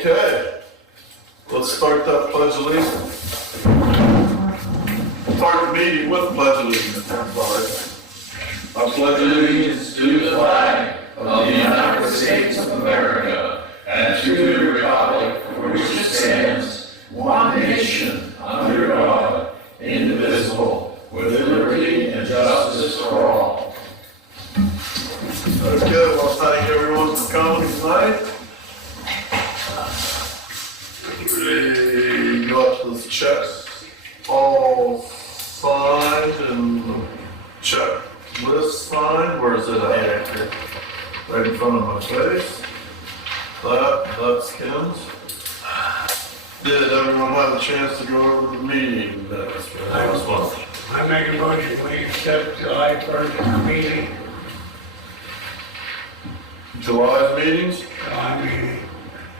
Okay, let's start that pledge of allegiance. Start the meeting with pledge of allegiance. I'm sorry. I pledge allegiance to the flag of the United States of America and to the republic for which it stands, one nation, under God, indivisible, with liberty and justice for all. Okay, well, thank everyone for coming tonight. We got this checks all signed and checklist signed. Where is it at? Right in front of my face. That's Kim's. Did everyone have a chance to go over the meeting minutes for last month? I make a motion, we accept July 1st meeting. July's meetings? July meeting.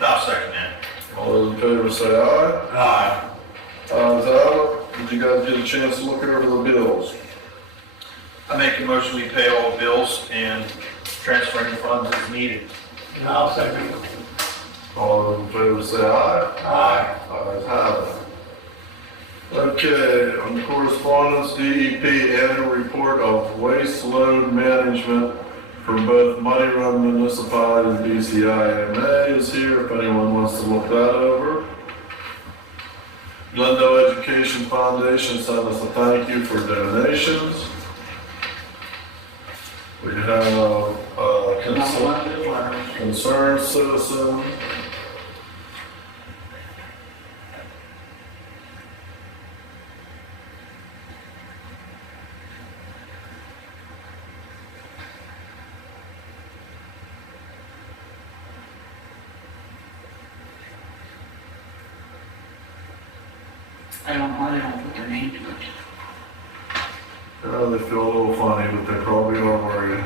I'll second that. All those in favor say aye. Aye. Ayes have it. Did you guys get a chance to look over the bills? I make a motion, we pay all bills and transfer any funds as needed. And I'll second it. All those in favor say aye. Aye. Ayes have it. Okay, on the correspondence, DEP annual report of waste load management for both Muddy Run Municipality and BCIMA is here if anyone wants to look that over. Glendale Education Foundation sent us a thank you for donations. We have concerned citizen. I don't know why they don't put their name to it. They feel a little funny, but they probably are worried.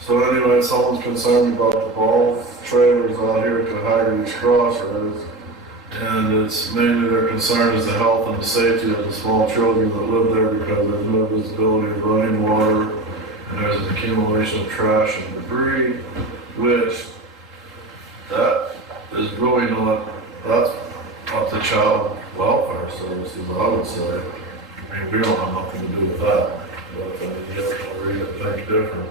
So anyway, someone's concerned about the ball trailers out here at the Haggerty's Crossroads. And it's mainly their concern is the health and the safety of the small children that live there because there's no visibility of running water and there's an accumulation of trash and debris, which that is really not, that's up to child welfare services, I would say. I mean, we don't have nothing to do with that. But I mean, you have to read it, think different.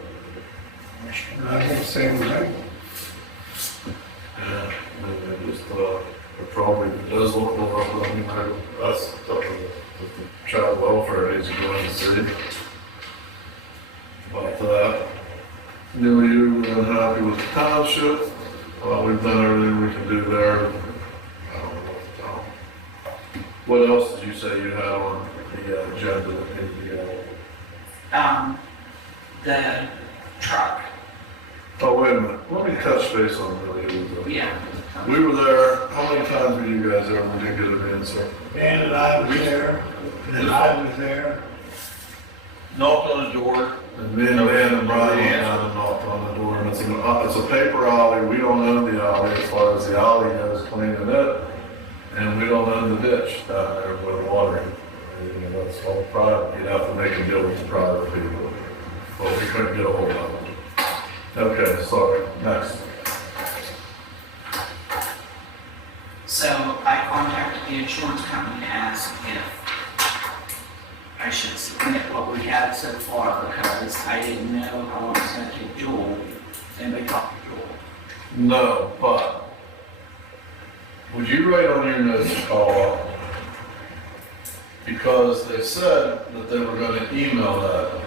I think the same thing. Yeah, maybe just, it probably does look a little rough, I mean, that's something that the child welfare needs to go in and see. About that. Nearly you unhappy with the township. Well, we've done everything we can do there. I don't know what to tell. What else did you say you had on the agenda that needed to go? The truck. Oh, wait a minute, let me touch base on really. Yeah. We were there, how many times were you guys there when we didn't get an answer? Dan and I was there, and I was there. Knocked on the door. And me and Dan and Brian went down and knocked on the door, and it's a paper alley, we don't own the alley as far as the alley goes, cleaning it, and we don't own the ditch down there with water. You know, that's all private, you'd have to make a deal with the private people, but we couldn't get a hold of them. Okay, sorry, next. So I contacted the insurance company to ask if I should submit what we had so far because I didn't know how long it's going to take Joel. Anybody talk to Joel? No, but would you write on your notes to call up? Because they said that they were going to email that.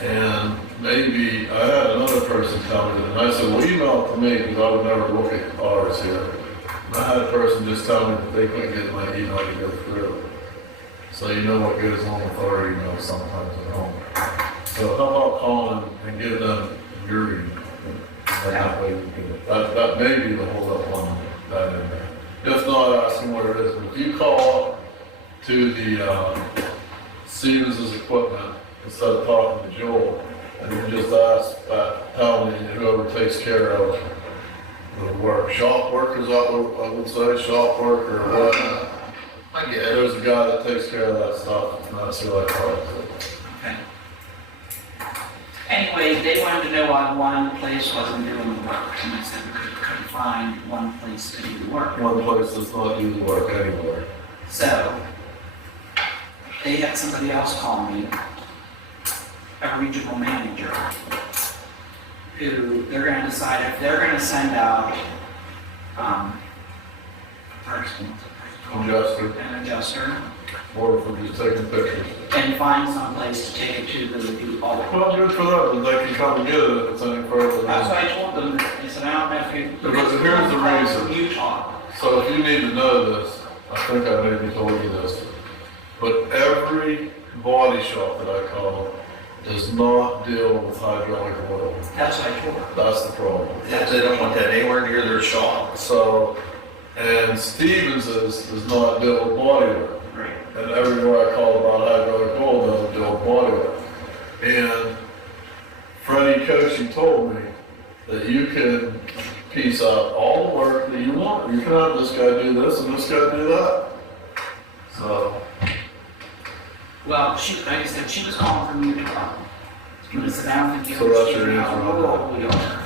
And maybe, I had another person tell me that, and I said, well, email it to me because I would never look at ours here. And I had a person just tell me that they couldn't get my email to go through. So you know what goes on with our email sometimes at home. So how about calling and give them your email? And that way we can, that may be the hold up on that in there. If not, ask them where it is. But if you call to the Stevens' equipment instead of talking to Joel, and you just ask, tell me whoever takes care of the work. Shop work is what I would say, shop work or what? My I get it. There's a guy that takes care of that stuff, and that's who I call it. Okay. Anyway, they wanted to know why one place wasn't doing the work, and I said we couldn't find one place to do the work. One place does not do the work anywhere. So, they had somebody else call me, a regional manager, who they're gonna decide if they're gonna send out, an adjuster, Or if we're just taking pictures. and find some place to take it to the review audit. Well, good for them, they can come and get it if it's any further. That's what I told them, I said, I don't know if you. But here's the reason. From Utah. So if you need to know this, I think I maybe told you this, but every body shop that I call does not deal with hydraulic oil. That's what I told her. That's the problem. Yeah, they don't want that anywhere near their shop. So, and Stevens's does not deal with body work. Right. And everywhere I call about hydraulic oil doesn't deal with body work. And Freddie Coaching told me that you can piece out all the work that you want. You can have this guy do this and this guy do that. So, Well, she, like I said, she was calling from Utah. And I said, I don't think you So that's your understand how answer on rural we are.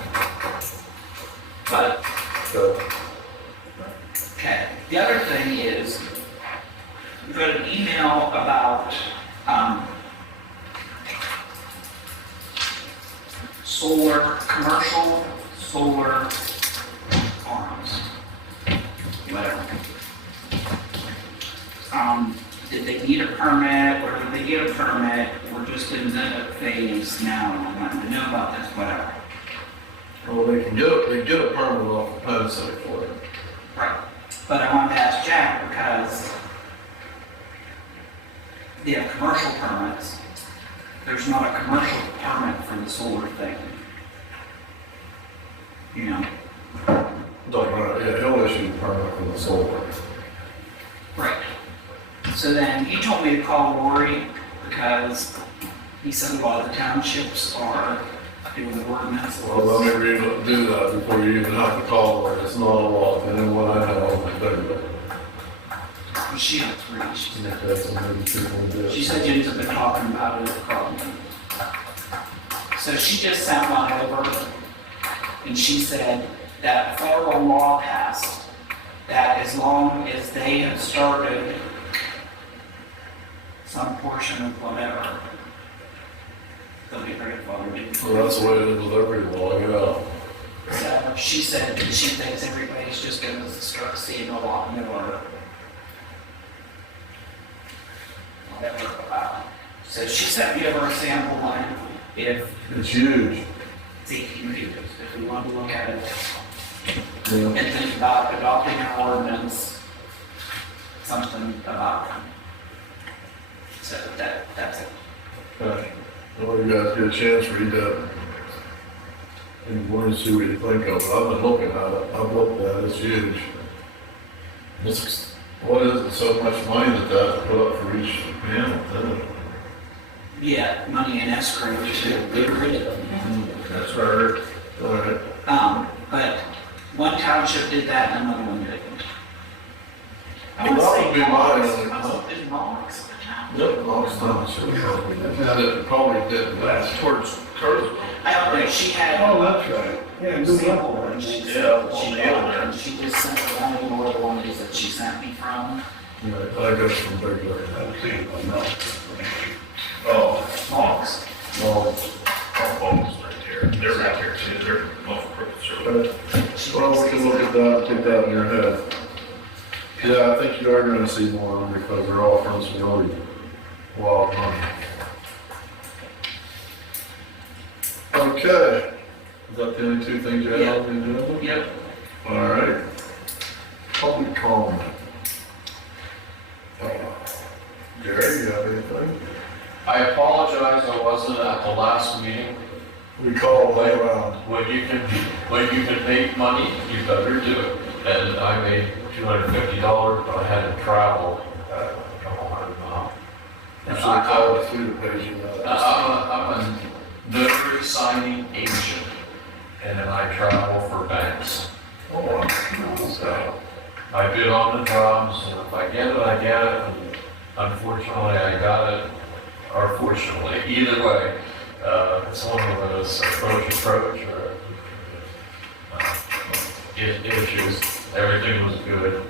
But, okay. okay, the other thing is, we got an email about, commercial solar farms, whatever. Did they need a permit, or did they get a permit, or just in the phase now, and I wanted to know about this, whatever. Well, they get a permit off the pen site for it. Right. But I wanted to ask Jack, because they have commercial permits, there's not a commercial permit for the solar thing. You know? Don't matter, yeah, he'll issue a permit for the solar. Right. So then he told me to call Lori, because he said a lot of the townships are doing the ordinance. Well, let me do that before you even have to call her. It's not a law, and then what I know, I'm like, She had three. She She said James had been talking about it at the club meeting. So she just sent one over, and she said that a federal law passed that as long as they have started some portion of whatever, they'll be grandfathered in. Well, that's the way it is with every law, yeah. So she said that she thinks everybody's just gonna start seeing a lot more. Whatever. So she sent me over a sample line. If It's huge. it's 18 pages, if we want to look at it Yeah. and think about adopting an ordinance, something about them. So that's it. Okay. Well, you guys get a chance, read that. And want to see what you think of it. I've been looking at it. I've looked at it. It's huge. It's, what is it, so much money that they have to put up for each panel, isn't it? Yeah, money in escrow to get rid of them. That's right. All right. But one township did that and another one didn't. I Well, that would be mine. Is Knox the town? Yep, Knox Township. It probably didn't. That's towards Curtis. I don't know, she had. Oh, that's right. Yeah, good Sample, luck. and she Yeah, said, on the other end. she just sent one of the more the one that she sent me from. Right, I got some big work. I've seen it, no. Oh, Knox. Well, almost right here. They're right here too. They're both Curtis. well, we can look at that, take that in your head. Yeah, I think you are gonna see more of them because they're all from some really wild money. Okay, is that the only two things you had on the agenda? Yep. All right. Public comment. Gary, you have anything? I apologize, I wasn't at the last meeting. We call way around. When you can make money, you better do it. And I made $250, but I had to travel a couple hundred miles. You should have called us through the page. I'm a notary signing agent, and then I travel for banks. Oh, wow. So, I bid on the drums, and if I get it, I get it, and unfortunately, I got it, or fortunately, either way, it's one of those approach, or issues. Everything was good.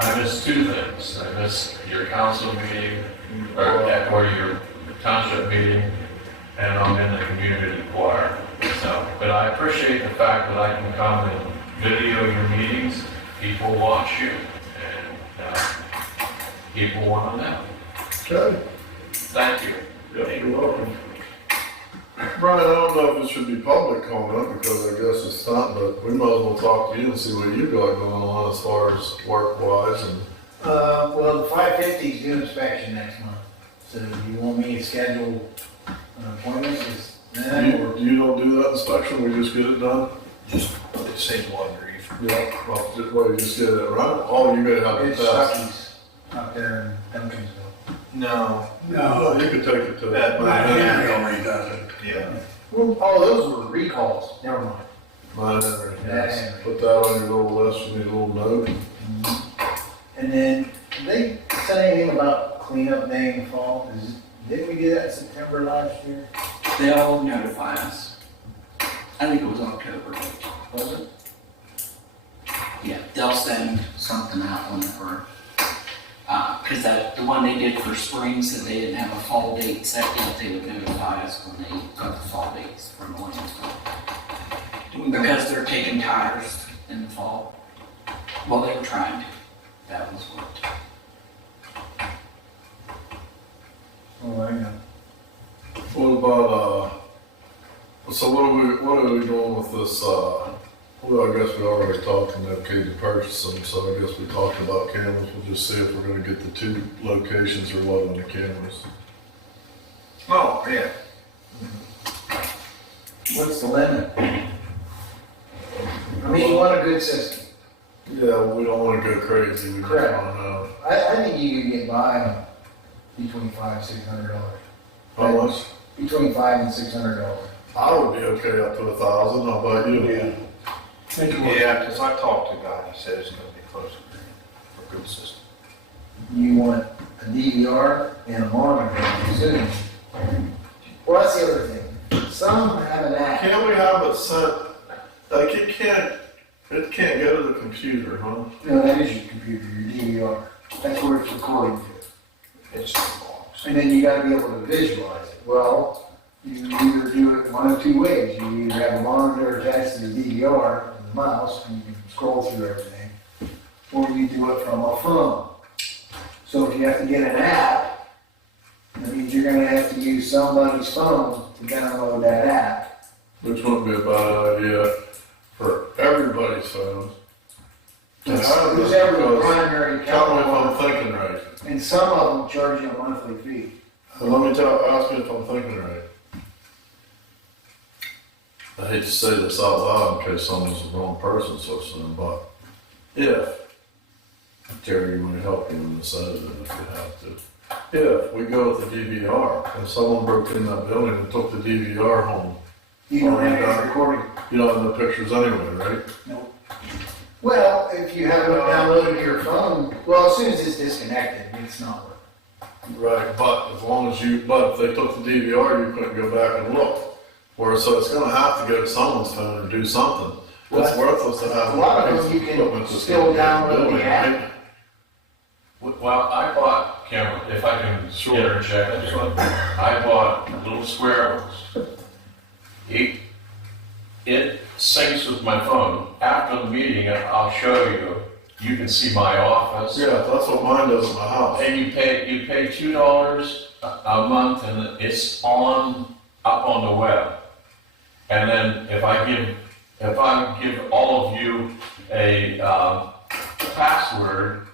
I missed two things. I missed your council meeting, or your township meeting, and I'm in the community choir. So, but I appreciate the fact that I can come and video your meetings. People watch you, and people want to know. Okay. Thank you. Yeah, you're welcome. Brian, I don't know if it should be public comment because I guess it's not, but we might as well talk to you and see what you got going on as far as work-wise and. Well, the 550 is due inspection next month, so you want me to schedule an appointment with them? or- You don't do that inspection, we just get it done? Just, it saves a lot of grief. Yeah, well, you just get it right? Oh, you gotta have it It's test. Stuckey's up there in Duncansville. No. No, you could take it to. That- Henry does it. Yeah. Well, oh, those were recalls, never mind. Mine, Henry, yes. Henry. Put that on your little list, you need a little note. And then, did they say anything about cleanup day in the fall? Didn't we do that in September last year? They'll notify us. I think it was October, Was it? yeah, they'll send something out whenever, cause the one they did for spring said they didn't have a fall date set yet, they would notify us when they got the fall dates from the landfill. Because they're taking tires in the fall. Well, they were trying to, that was what. Oh, I know. What about, so what are we doing with this, well, I guess we already talked and okay to purchase them, so I guess we talked about cameras, we'll just see if we're gonna get the 2 locations or what on the cameras. Oh, yeah. What's the limit? I mean, you want a good system. Yeah, we don't wanna go crazy, we just Correct. wanna know. I think you can get by on between $500 and $600. How much? Between $500 and $600. I would be okay up to 1,000, how about you? Yeah. Yeah, because I talked to a guy, he said it's gonna be close for a good system. You want a DVR and a monitor, I'm assuming. Well, that's the other thing. Some have an app. Can't we have it sent, like it can't go to the computer, huh? No, that is your computer, your DVR. That's where it's recording to. It's just a box. And then you gotta be able to visualize it. Well, you either do it one of 2 ways. You either have a monitor attached to the DVR and the mouse, and you can scroll through everything, or you do it from a phone. So if you have to get an app, that means you're gonna have to use somebody's phone to download that app. Which wouldn't be a bad idea for everybody's phones. To have Who's this, ever the because- primary Tell me if account, I'm thinking right. and some of them charge you a monthly fee. And let me ask you if I'm thinking right. I hate to say this out loud in case someone's the wrong person listening, but if, Terry, you want to help me on this other than if you have to. If we go with the DVR and someone broke in that building and took the DVR home, You don't have it recording. you don't have no pictures anyway, right? Well, if you have it downloaded to your phone, well, as soon as it's disconnected, it's not working. Right, but as long as but if they took the DVR, you couldn't go back and look. Or so it's gonna have to go to someone's phone or do something. It's worthless to have. A lot of them you can equipment that's still gonna be in the download the building, app. right? Well, I bought, Cameron, if I can Sure. interject here, I bought little square ones. It syncs with my phone. After the meeting, I'll show you, you can see my office. Yeah, that's what mine does in my house. And you pay $2 a month and it's up on the web. And then if I give all of you a password,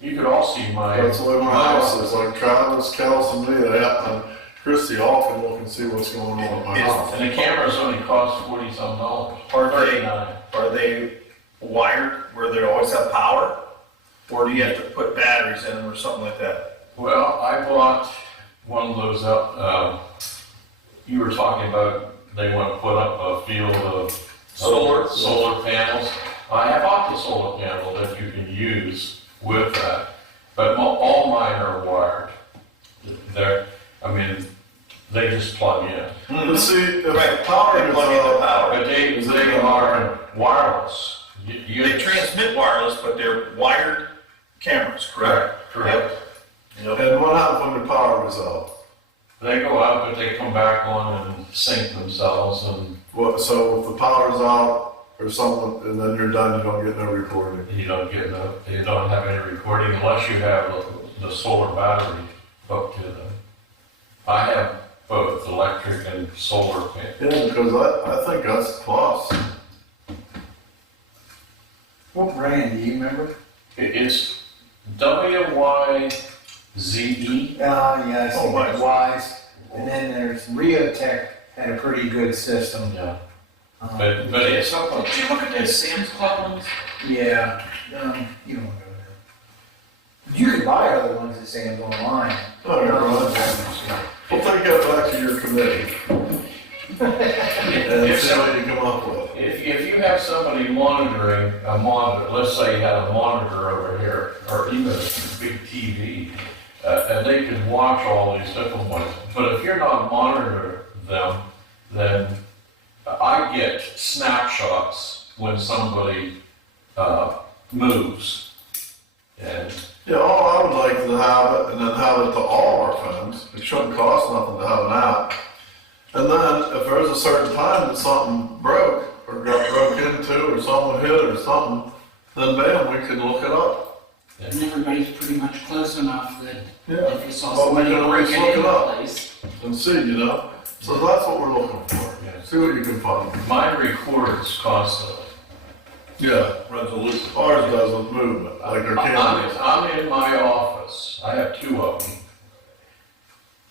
you could all see my. That's the way my house is, like Travis, Kels, and me, and Christie all can look and see what's going on in my house. And the cameras only cost $40-some. Are they wired where they always have power? Or do you have to put batteries in them or something like that? Well, I bought one of those up, you were talking about, they want to put up a field of solar panels. I have bought the solar panel that you can use with that, but all mine are wired. They're, I mean, they just plug in. But see, if Right, the power they goes plug in the out, power. But they are wireless. They transmit wireless, but they're wired cameras, correct? Correct. Yep. and what happens when the power goes out? They go out, but they come back on and sync themselves and What, so if the power's out or something, and then you're done, you don't get no recording? you don't have any recording unless you have the solar battery hooked to them. I have both electric and solar panel. Yeah, because I think that's plus. What brand, do you remember? It's WYZE. Yeah, I Oh, see nice. that Wise. And then there's Riotech had a pretty good system. Yeah, Um, but it's Did you look at those Sam's Club ones? Yeah, you don't go there. You can buy other ones at Sam's online. All right, Ron. We'll take that back to your committee and if see what you come up with. If you have somebody monitoring a monitor, let's say you have a monitor over here, or even a big TV, and they can watch all these different ones, but if you're not monitoring them, then I get snapshots when somebody moves. And Yeah, all I would like to have it, and then have it to all our phones. It shouldn't cost nothing to have an app. And then if there's a certain time that something broke, or got broke into, or someone hit it or something, then bam, we can look it up. And everybody's pretty much close enough that Yeah. if you saw Well, we somebody can always breaking look it into up. a place. And see, you know? So that's what we're looking for. Yeah. See what you can find. mine records constantly. Yeah, Runs a loop. ours does with movement, like our cameras. I'm in my office, I have two of them.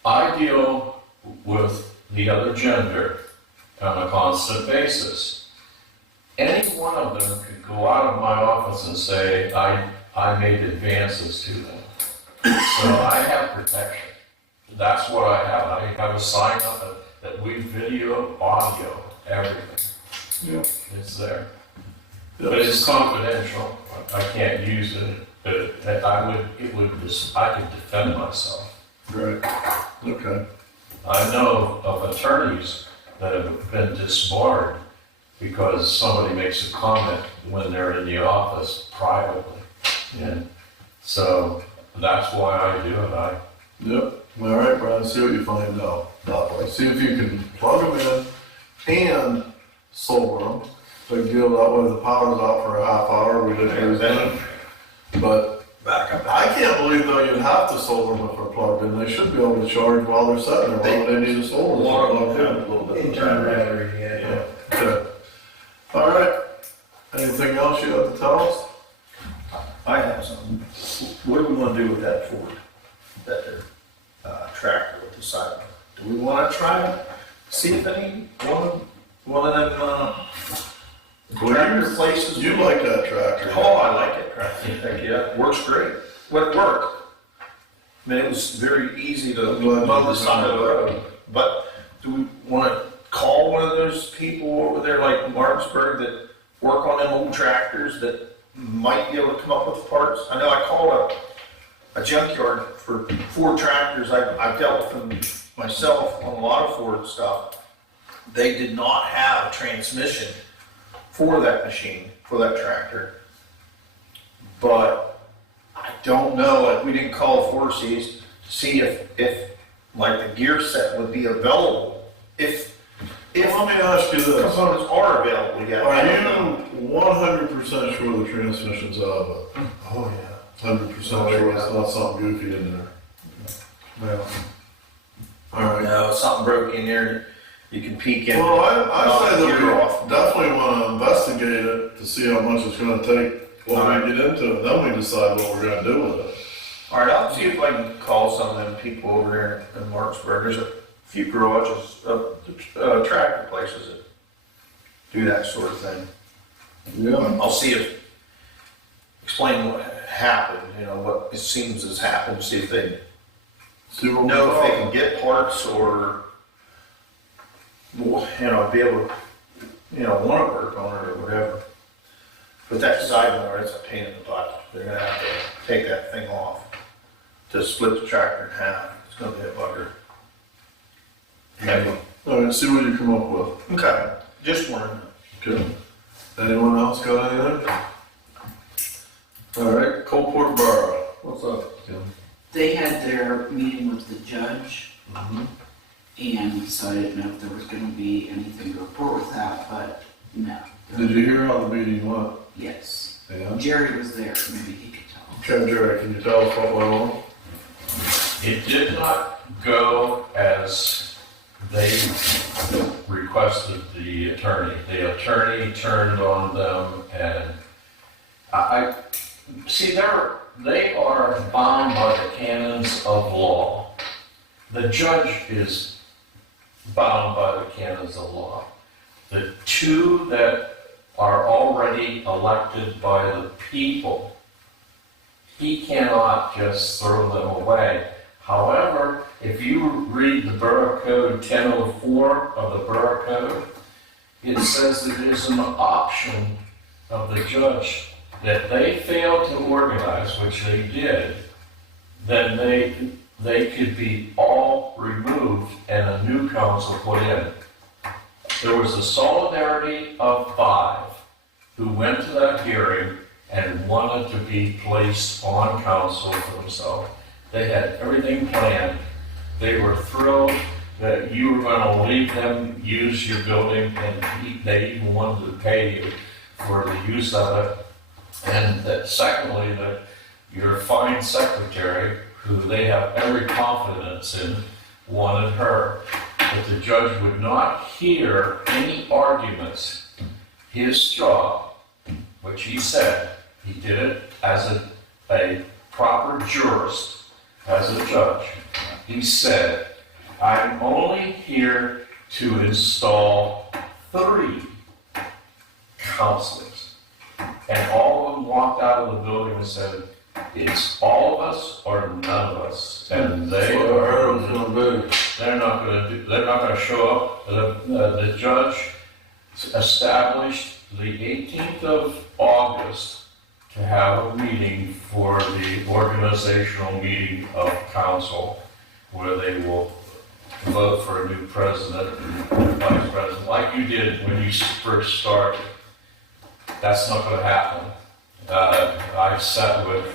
I deal with the other gender on a constant basis. Any one of them could go out of my office and say, I made advances to them. So I have protection. That's what I have a sign up that we video, audio, everything. Yeah. It's there. Yeah. But it's confidential. I can't use it. But I could defend myself. Great, okay. I know of attorneys that have been disbarred because somebody makes a comment when they're in the office privately. And so that's why I do it. Yep, all right, Brian, see what you find out that way. See if you can plug them in and solar them. Big deal, that way the power's out for a half hour, we didn't use it. But Back up. I can't believe though you'd have to solar them if they're plugged in. They should be able to charge while they're sitting there. Why would they need a A solar? lot if of them they're have a plugged little bit of Internal battery. battery, yeah. in? Yeah, okay. All right, anything else you have to tell us? I have something. What do we want to do with that Ford? That tractor with the side? Do we want to try to see if any one of them tractor places? You like that tractor? Oh, I like it, tractor. Thank you. Yeah, works great. Well, it worked. I mean, it was very easy to I'm glad you mow the side of the remember road. But do we want to call one of those people over there like Martinsburg that work on them old tractors that might be able to come up with parts? I know I called a junkyard for Ford tractors. I've dealt with them myself on a lot of Ford stuff. They did not have a transmission for that machine, for that tractor. But I don't know, like, we didn't call Forces to see if like the gear set would be available. If Well, let me ask you this. components are available yet. I don't know. Are you 100% sure the transmission's out of it? Oh, yeah. 100% sure it's not something goofy in there? Well, All right. No, something broke in there, you can peek in. Well, I say Gear that off. we definitely want to investigate it to see how much it's going to take when we get into it. Then we decide what we're going to do with it. All right, I'll see if I can call some of them people over there in Martinsburg. There's a few garages, tractor places that do that sort of thing. Yeah. I'll see explain what happened, what it seems has happened, see if they See what we know if they call can get parts or, be able to, want to work on it or whatever. But that side mower is a pain in the butt. They're gonna have to take that thing off to split the tractor in half. It's gonna be a bugger. All right, see what you come up with. Okay, just one. Okay. Anyone else got anything? All right, Coalport Borough, what's up, Kim? They had their meeting with the judge, Mhm. and so I didn't know if there was gonna be anything to report with that, but no. Did you hear how the meeting went? Yes. Yeah. Jerry was there, maybe he could tell. Okay, Jerry, can you tell us what went on? It did not go as they requested the attorney. The attorney turned on them, and I see they are bound by the canons of law. The judge is bound by the canons of law. The two that are already elected by the people, he cannot just throw them away. However, if you read the Borough Code 1004 of the Borough Code, it says that there's an option of the judge that they failed to organize, which they did, then they could be all removed and a new council put in. There was a solidarity of 5 who went to that hearing and wanted to be placed on council for themselves. They had everything planned. They were thrilled that you were going to leave them use your building, and they even wanted to pay you for the use of it. And that secondly, that your fine secretary, who they have every confidence in, wanted her. But the judge would not hear any arguments. His job, which he said, he did it as a proper jurist, as a judge. He said, I'm only here to install 3 counselors. And all of them walked out of the building and said, it's all of us or none of us. And they So I heard it was are, gonna be. they're not gonna show up. The judge established the 18th of August to have a meeting for the organizational meeting of council, where they will vote for a new president and vice president, like you did when you first started. That's not gonna happen. I sat with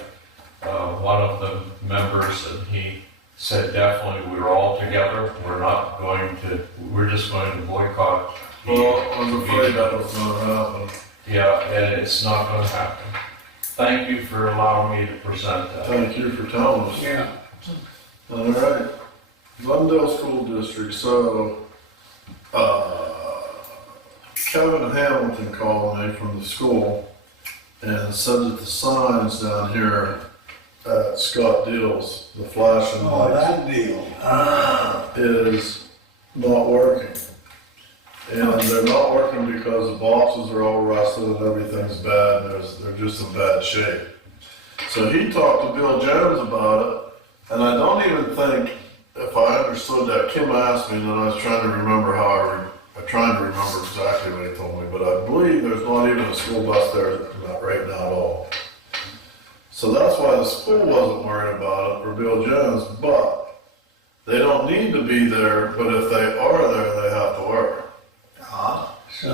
one of the members, and he said, definitely, we're all together. We're just going to boycott. Well, I'm afraid that was gonna happen. Yeah, and it's not gonna happen. Thank you for allowing me to present that. Thank you for telling us. Yeah. All right. Glendale School District, so, Kevin Hamilton called me from the school and said that the signs down here at Scott Deal's, the flashing Oh, lights, that deal. is not working. And they're not working because the boxes are all rusted and everything's bad, and they're just in bad shape. So he talked to Bill Jones about it, and I don't even think, if I understood that, Kim asked me, and then I was trying to remember I'm trying to remember exactly what he told me, but I believe there's not even a school bus there right now at all. So that's why the school wasn't worried about it, or Bill Jones, but they don't need to be there, but if they are there, they have to work.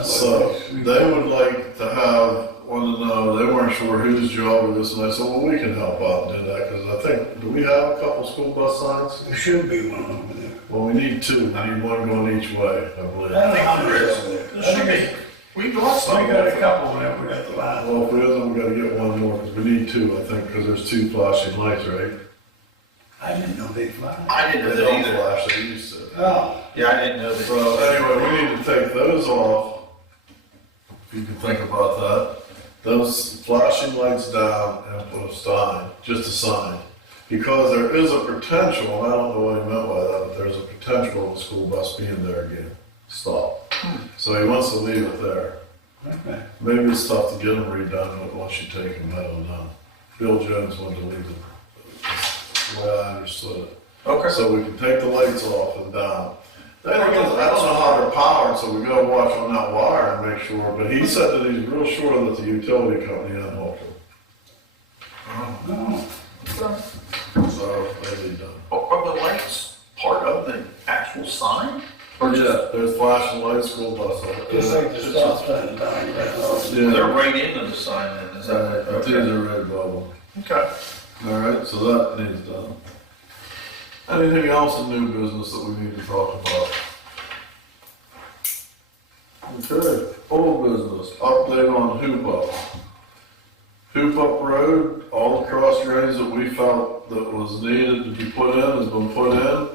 So they would like to want to know, they weren't sure whose job it is, and I said, well, we can help out and do that, because I think, do we have a couple school bus signs? There should be one over there. Well, we need 2, we need one going each way, I believe. I think there is. There should be. We lost We some. got a couple there, we got the line. Well, if we doesn't, we gotta get one more, because we need 2, I think, because there's 2 flashing lights, right? I didn't know they fly. I didn't know They that don't either. flash, they used to. Oh, Yeah, I didn't know that. So anyway, we need to take those off, if you can think about that. Those flashing lights down and put a sign, just a sign. Because there is a potential, and I don't know what he meant by that, but there's a potential of a school bus being there again. Stop. So he wants to leave it there. okay. Maybe it's tough to get them redone, but once you take them, I don't know. Bill Jones wanted to leave it, that's the way I understood it. Okay. So we can take the lights off and down. I don't know how they're powered, so we gotta watch on that wire and make sure, but he said that he's real sure that the utility company unhooked him. So, they need done. Are the lights part of the actual sign? Or yeah, there's flashing lights, school bus on it. Just like the stop sign down there. They're right into the sign then, is that I right? think they're red bubble. Okay. All right, so that needs done. Anything else in new business that we need to talk about? Okay, old business, update on Hoopup. Hoopup Road, all the cross drains that we felt that was needed to be put in has been put in.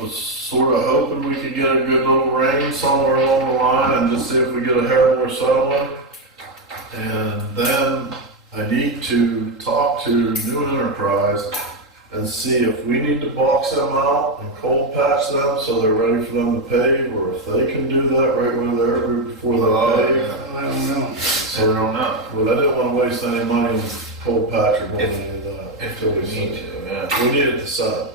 Was sort of hoping we could get a good little rain somewhere along the line and just see if we get a hair more settlement. And then I need to talk to New Enterprise and see if we need to box them out and cold patch them so they're ready for them to pave, or if they can do that right where they're before they pave. I don't know. So we don't know. Well, I didn't want to waste any money on cold patch or doing any of that. If until we need set it. to, yeah. We needed to set it.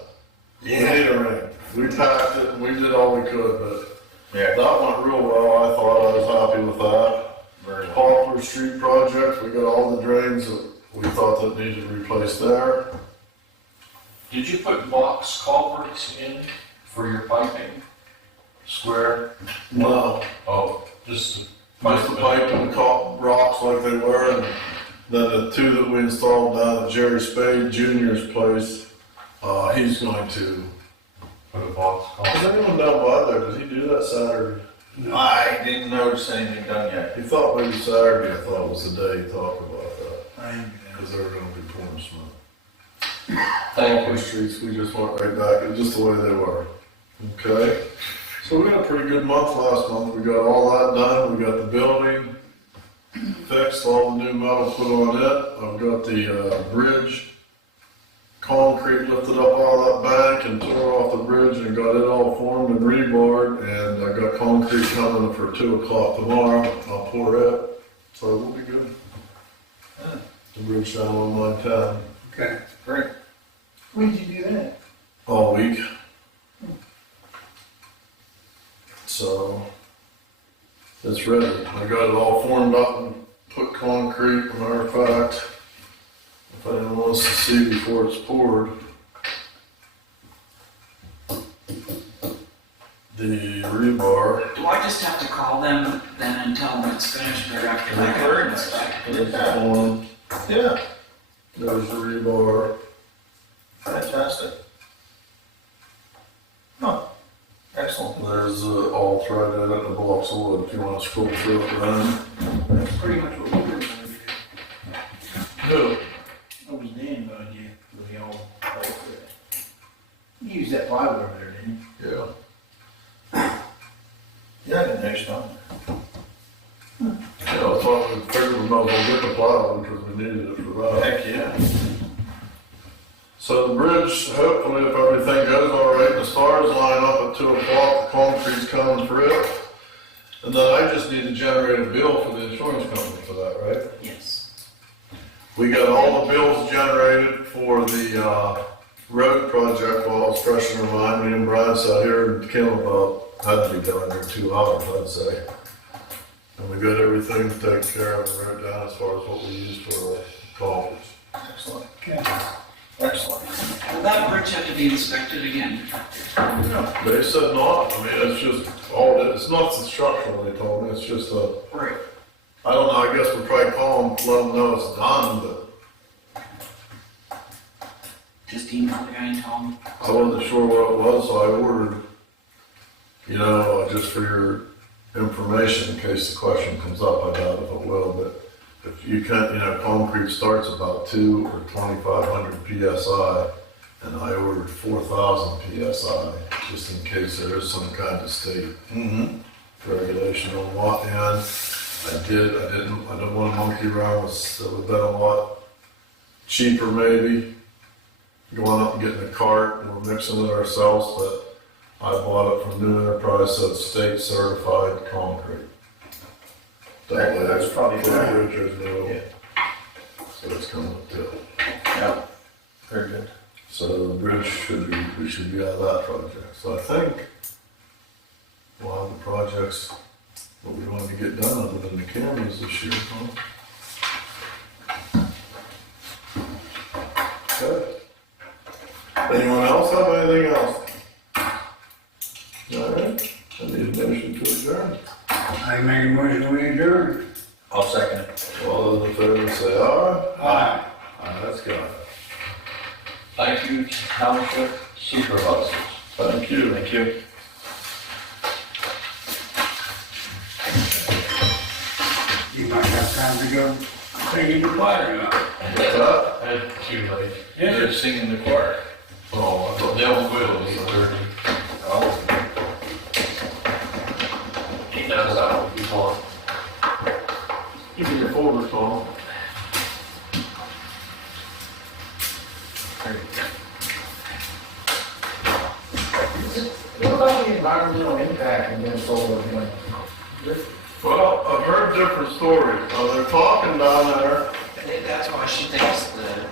We need a rain. We packed it and we did all we could, but Yeah. that went real well. I thought I was happy with that. Very well. Poplar Street project, we got all the drains that we thought that needed replaced there. Did you put box culverts in for your piping? Square? No, Oh, just. just the pipe and the rocks like they were, and then the two that we installed down at Jerry Spade Jr.'s place, he's going to. Put a box Is culvert. anyone down by there? Did he do that Saturday? I didn't notice anything done yet. He thought maybe Saturday, I thought was the day he talked about that, I am, because they were gonna be pouring smoke. Thank you. Streets, we just went right back, it's just the way they were. Okay, so we had a pretty good month last month, we got all that done, we got the building fixed, all the new metal put on it, I've got the, bridge, concrete lifted up all that bank and tore off the bridge and got it all formed and rebarred, and I got concrete coming for 2 o'clock tomorrow, I'll pour it, so we'll be good. The bridge down on line 10. Okay, great. when did you do that? All week. So, it's ready. I got it all formed up and put concrete, as a matter of fact. If anyone wants to see before it's poured. The rebar. Do I just have to call them then and tell them it's finished, or after I go and inspect? There's the form, Yeah, there's the rebar. fantastic. Huh, excellent. There's all threaded in the blocks of wood if you want to scroll through it then. That's pretty much what we were gonna do. Who? That was Dan going to with the old, you used that plywood over there, didn't you? Yeah. Yeah, I didn't know you done. Yeah, I thought we figured we might as well get the plywood because we needed it for that. Heck, yeah. So the bridge, hopefully if everything goes all right, the stars line up at 2 o'clock, the concrete's coming for it. And then I just need to generate a bill for the insurance company for that, right? Yes. We got all the bills generated for the, road project while it's fresh in our mind. Me and Brian sat here and came about, had to be done there 2 hours, I'd say. And we got everything taken care of and wrote down as far as what we used for culverts. Excellent, Okay. excellent. Will that bridge have to be inspected again? They said not, I mean, it's just, all, it's not the structural, they told me, it's just a, Right. I don't know, I guess we'll probably call them, let them know it's done, but Just email the guy and tell him. I wasn't sure what it was, so I ordered, you know, just for your information, in case the question comes up, I doubt if it will, but if you can't, you know, concrete starts about 2 or 2,500 PSI, and I ordered 4,000 PSI, just in case there is some kind of state regulation on what, and I didn't want to monkey around with, it would have been a lot cheaper maybe, going up and getting a cart, and we're mixing it ourselves, but I bought it from New Enterprise, so it's state certified concrete. That way, That's probably for the good. bridge, there's no, Yeah. so it's coming up to. Yeah, very good. So the bridge we should be out of that project. So I think we'll have the projects that we wanted to get done other than the cameras this year, huh? Okay. Anyone else have anything else? All right, I need a motion to adjourn. I make a motion, we adjourn. I'll second it. All those in favor say aye. Aye. Aye, that's good. Thank you, Township Supervisors. Thank you. Thank you. You might have time to go sing the choir now. What's that? That's too late. They're singing the choir. Oh, I thought They'll will be 30. Oh, He does that if you want. give me your folder, Tom. What about the environmental impact in Minnesota? Well, I've heard different stories. They're talking down there. I think that's why she thinks the